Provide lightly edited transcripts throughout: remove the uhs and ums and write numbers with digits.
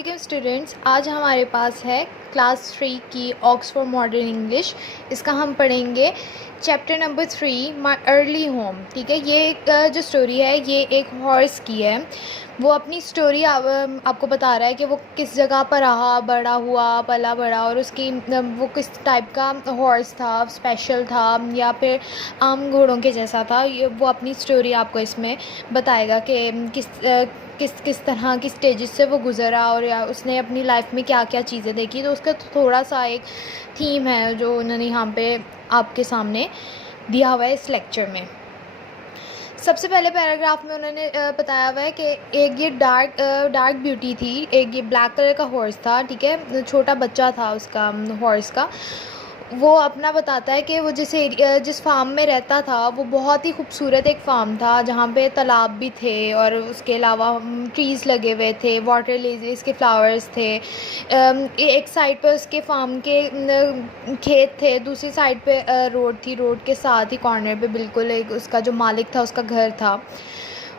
वालेकुम स्टूडेंट्स। आज हमारे पास है क्लास 3 की ऑक्सफोर्ड मॉडर्न इंग्लिश। इसका हम पढ़ेंगे chapter number 3 my early home. ठीक है, ये एक जो स्टोरी है ये एक हॉर्स की है। वो अपनी स्टोरी आपको बता रहा है कि वो किस जगह पर रहा, बड़ा हुआ, पला बड़ा, और उसकी वो किस टाइप का हॉर्स था, स्पेशल था या फिर आम घोड़ों के जैसा था। वो अपनी स्टोरी आपको इसमें बताएगा कि किस किस तरह की स्टेजेस से वो गुज़रा और या उसने अपनी लाइफ में क्या क्या चीज़ें देखी। तो उसका थोड़ा सा एक थीम है जो उन्होंने यहाँ पे आपके सामने दिया हुआ है इस लेक्चर में। सबसे पहले पैराग्राफ में उन्होंने बताया हुआ है कि एक ये डार्क ब्यूटी थी, एक ये ब्लैक कलर का हॉर्स था। ठीक है, छोटा बच्चा था उसका हॉर्स का। वो अपना बताता है कि वो जिस फार्म में रहता था वो बहुत ही खूबसूरत एक फार्म था जहाँ पे तालाब भी थे और उसके अलावा ट्रीज़ लगे हुए थे, वाटर लिलीज़ के फ्लावर्स थे। एक साइड पे उसके फार्म के खेत थे, दूसरी साइड पे रोड थी, रोड के साथ ही कॉर्नर पे बिल्कुल एक उसका जो मालिक था उसका घर था।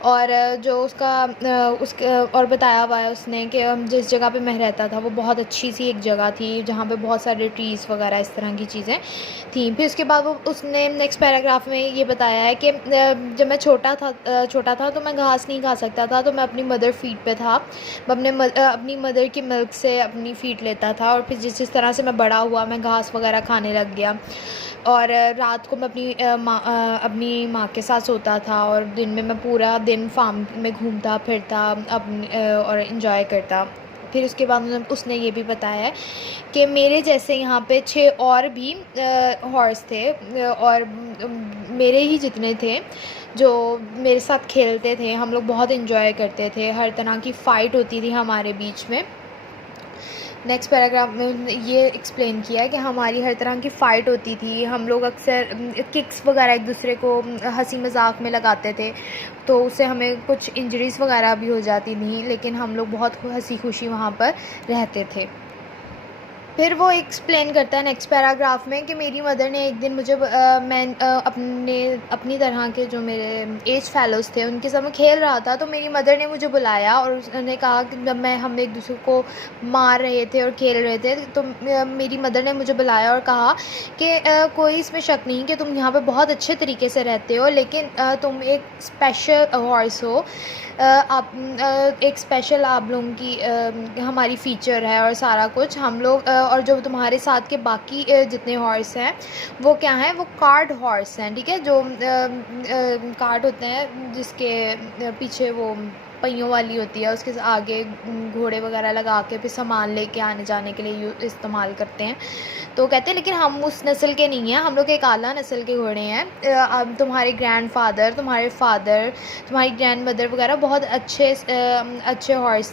और जो उसके और बताया हुआ है उसने कि जिस जगह पे मैं रहता था वो बहुत अच्छी सी एक जगह थी जहाँ पे बहुत सारे ट्रीज़ वगैरह इस तरह की चीज़ें थी। फिर उसके बाद वो उसने नेक्स्ट पैराग्राफ में ये बताया है कि जब मैं छोटा था तो मैं घास नहीं खा सकता था, तो मैं अपनी मदर फीड पे था। मैं अपनी मदर की मिल्क से अपनी फीड लेता था और फिर जिस तरह से मैं बड़ा हुआ मैं घास वगैरह खाने लग गया। और रात को मैं अपनी माँ के साथ सोता था और दिन में मैं पूरा दिन फार्म में घूमता फिरता और इन्जॉय करता। फिर उसके बाद उसने ये भी बताया है कि मेरे जैसे यहाँ पे 6 और भी हॉर्स थे और मेरे ही जितने थे जो मेरे साथ खेलते थे। हम लोग बहुत इन्जॉय करते थे, हर तरह की फ़ाइट होती थी हमारे बीच में। नेक्स्ट पैराग्राफ में ये एक्सप्लेन किया है कि हमारी हर तरह की फ़ाइट होती थी। हम लोग अक्सर किक्स वगैरह एक दूसरे को हंसी मजाक में लगाते थे, तो उससे हमें कुछ इंजरीज़ वगैरह भी हो जाती थी, लेकिन हम लोग बहुत हंसी खुशी वहाँ पर रहते थे। फिर वो एक्सप्लेन करता है नेक्स्ट पैराग्राफ में कि मेरी मदर ने एक दिन मुझे अपनी तरह के जो मेरे एज फेलोज़ थे उनके साथ मैं खेल रहा था, तो मेरी मदर ने मुझे बुलाया और उसने कहा कि जब हम एक दूसरे को मार रहे थे और खेल रहे थे तो मेरी मदर ने मुझे बुलाया और कहा कि कोई इसमें शक नहीं कि तुम यहाँ पे बहुत अच्छे तरीके से रहते हो, लेकिन तुम एक स्पेशल हॉर्स हो। एक स्पेशल आप लोगों की हमारी फ़ीचर है और सारा कुछ हम लोग और जो तुम्हारे साथ के बाकी जितने हॉर्स हैं वो क्या हैं, वो कार्ट हॉर्स हैं। ठीक है, जो कार्ट होते हैं जिसके पीछे वो पहियों वाली होती है, उसके आगे घोड़े वगैरह लगा के फिर सामान लेके आने जाने के लिए इस्तेमाल करते हैं। तो कहते हैं लेकिन हम उस नस्ल के नहीं हैं, हम लोग एक आला नस्ल के घोड़े हैं। अब तुम्हारे ग्रैंडफादर, तुम्हारे फादर, तुम्हारी ग्रैंड मदर वगैरह बहुत अच्छे हॉर्स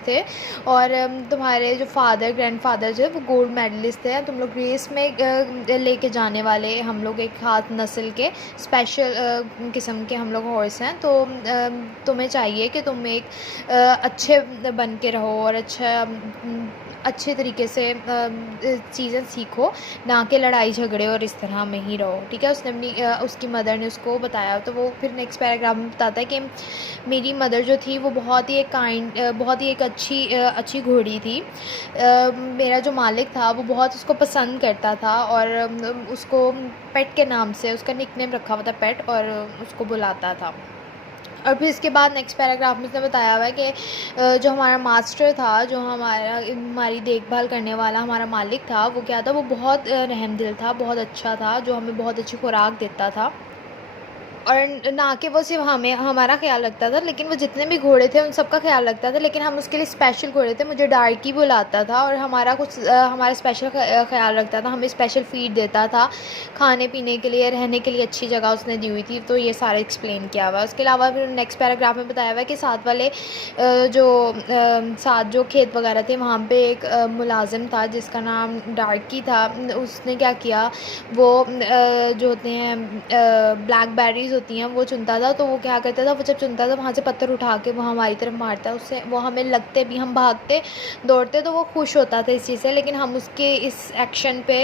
थे और तुम्हारे जो फादर ग्रैंडफादर जो है वो गोल्ड मेडलिस्ट थे। तुम लोग रेस में लेके जाने वाले हम लोग एक खास नस्ल के स्पेशल किस्म के हम लोग हॉर्स हैं। तो तुम्हें चाहिए कि तुम एक अच्छे बन के रहो और अच्छे तरीके से चीज़ें सीखो, ना कि लड़ाई झगड़े और इस तरह में ही रहो। ठीक है, उसकी मदर ने उसको बताया। तो वो फिर नेक्स्ट पैराग्राफ में बताता है कि मेरी मदर जो थी वो बहुत ही एक अच्छी घोड़ी थी। मेरा जो मालिक था वो बहुत उसको पसंद करता था और उसको पेट के नाम से उसका निकनेम रखा हुआ था पेट, और उसको बुलाता था। और फिर इसके बाद नेक्स्ट पैराग्राफ में इसने बताया हुआ है कि जो हमारा मास्टर था, जो हमारी देखभाल करने वाला हमारा मालिक था, वो क्या था, वो बहुत रहमदिल था, बहुत अच्छा था, जो हमें बहुत अच्छी खुराक देता था। और ना कि वो सिर्फ हमारा ख्याल रखता था, लेकिन वो जितने भी घोड़े थे उन सब का ख्याल रखता था। लेकिन हम उसके लिए स्पेशल घोड़े थे, मुझे डार्की बुलाता था और हमारा स्पेशल ख्याल रखता था, हमें स्पेशल फीड देता था, खाने पीने के लिए, रहने के लिए अच्छी जगह उसने दी हुई थी। तो ये सारा एक्सप्लेन किया हुआ है। उसके अलावा फिर नेक्स्ट पैराग्राफ में बताया हुआ है कि साथ जो खेत वगैरह थे वहाँ पे एक मुलाजिम था जिसका नाम डार्की था। उसने क्या किया, वो जो होते हैं ब्लैकबेरीज़ होती हैं वो चुनता था, तो वो क्या करता था, वो जब चुनता था वहाँ से पत्थर उठा के वो हमारी तरफ मारता, उससे वो हमें लगते भी, हम भागते दौड़ते तो वो खुश होता था इस चीज़ से, लेकिन हम उसके इस एक्शन पे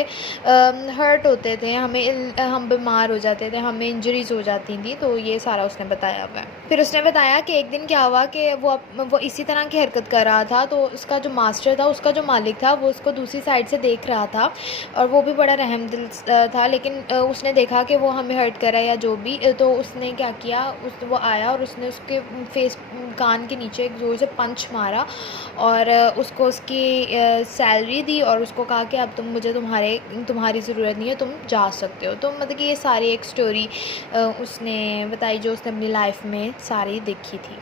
हर्ट होते थे, हम बीमार हो जाते थे, हमें इंजरीज़ हो जाती थी। तो ये सारा उसने बताया हुआ है। फिर उसने बताया कि एक दिन क्या हुआ कि वो इसी तरह की हरकत कर रहा था, तो उसका जो मास्टर था, उसका जो मालिक था, वो उसको दूसरी साइड से देख रहा था और वो भी बड़ा रहमदिल था, लेकिन उसने देखा कि वो हमें हर्ट कर रहा है या जो भी, तो उसने क्या किया, वो आया और उसने उसके फेस कान के नीचे एक ज़ोर से पंच मारा और उसको उसकी सैलरी दी और उसको कहा कि अब तुम्हारी ज़रूरत नहीं है, तुम जा सकते हो। तो मतलब कि ये सारी एक स्टोरी उसने बताई जो उसने अपनी लाइफ में सारी देखी थी।